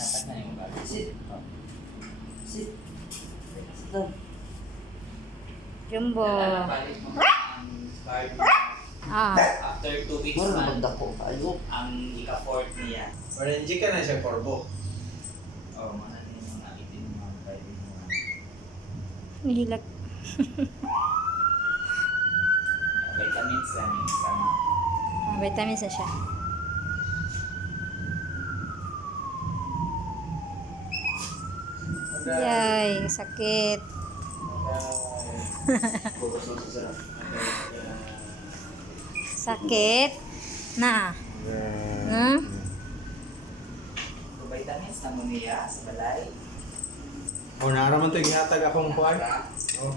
Natak na yung gabi. Sit. Oh. Sit. Sit down. Jumbo. Palit mo ang card mo. Ah. After 2 weeks Mura man, magdako kayo. ang ika-4th niya. Orange ka na siya, Corbo. Oh, mga natin yung mga itin mo, mga pwede mo. Nihilak. Vitamins lang yung sama. Vitamins na siya. Yay, sakit. Focus lang sa sarap. Sakit. Na. Hmm? So, vitamins na mo niya sa balay. O, naaraman ito, ihatag akong kuwan. Para Oh.